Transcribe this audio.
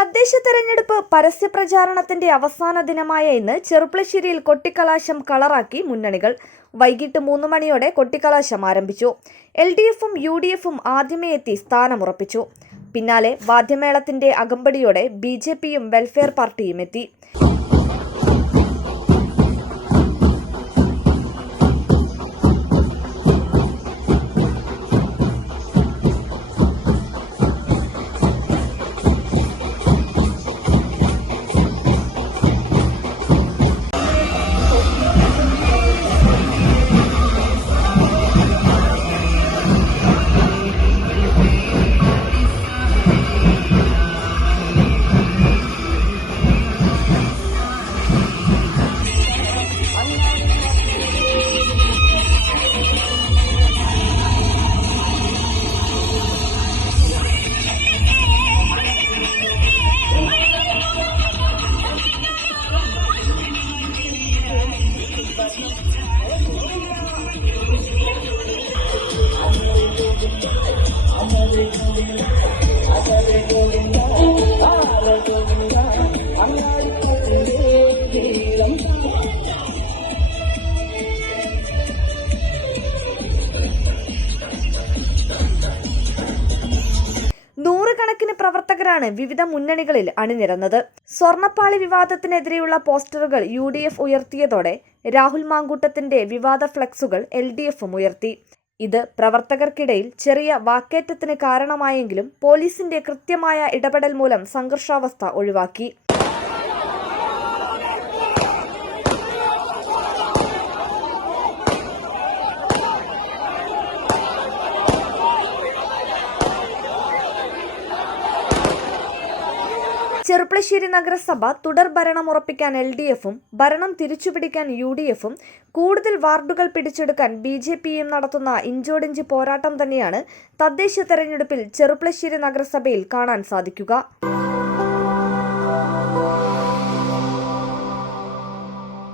തദ്ദേശ തെരഞ്ഞെടുപ്പ് പരസ്യപ്രചാരണത്തിന്റെ അവസാന ദിനമായ ഇന്ന് ചെറുപ്പളശ്ശേരിയിൽ കൊട്ടിക്കലാശം കളറാക്കി മുന്നണികൾ. വൈകിട്ട് 3 മണിയോടെ കൊട്ടിക്കലാശം ആരംഭിച്ചു. LDFും UDFും ആദ്യമേ എത്തി സ്ഥാനമുറപ്പിച്ചു. പിന്നാലെ വാദ്യമേളത്തിന്റെ അകമ്പടിയോടെ BJPയും വെൽഫെയർ പാർട്ടിയും എത്തി. നൂറുകണക്കിന് പ്രവർത്തകരാണ് വിവിധ മുന്നണികളിൽ അണിനിരന്നത്. സ്വർണ്ണപ്പാളി വിവാദത്തിനെതിരെയുള്ള പോസ്റ്ററുകൾ UDF ഉയർത്തിയതോടെ രാഹുൽ മാങ്കൂട്ടത്തിന്റെ വിവാദ ഫ്ലെക്സുകൾ LDFും ഉയർത്തി. ഇത് പ്രവർത്തകർക്കിടയിൽ ചെറിയ വാക്കേറ്റത്തിന് കാരണമായെങ്കിലും പോലീസിന്റെ കൃത്യമായ ഇടപെടൽ മൂലം സംഘർഷാവസ്ഥ ഒഴിവാക്കി. ചെറുപ്പളശ്ശേരി നഗരസഭ തുടർ ഭരണം ഉറപ്പിക്കാൻ LDFും ഭരണം തിരിച്ചുപിടിക്കാൻ UDFും കൂടുതൽ വാർഡുകൾ പിടിച്ചെടുക്കാൻ BJPയും നടത്തുന്ന ഇഞ്ചോടിഞ്ച് പോരാട്ടം തന്നെയാണ് തദ്ദേശ തെരഞ്ഞെടുപ്പിൽ ചെറുപ്പളശ്ശേരി നഗരസഭയിൽ കാണാൻ സാധിക്കുക.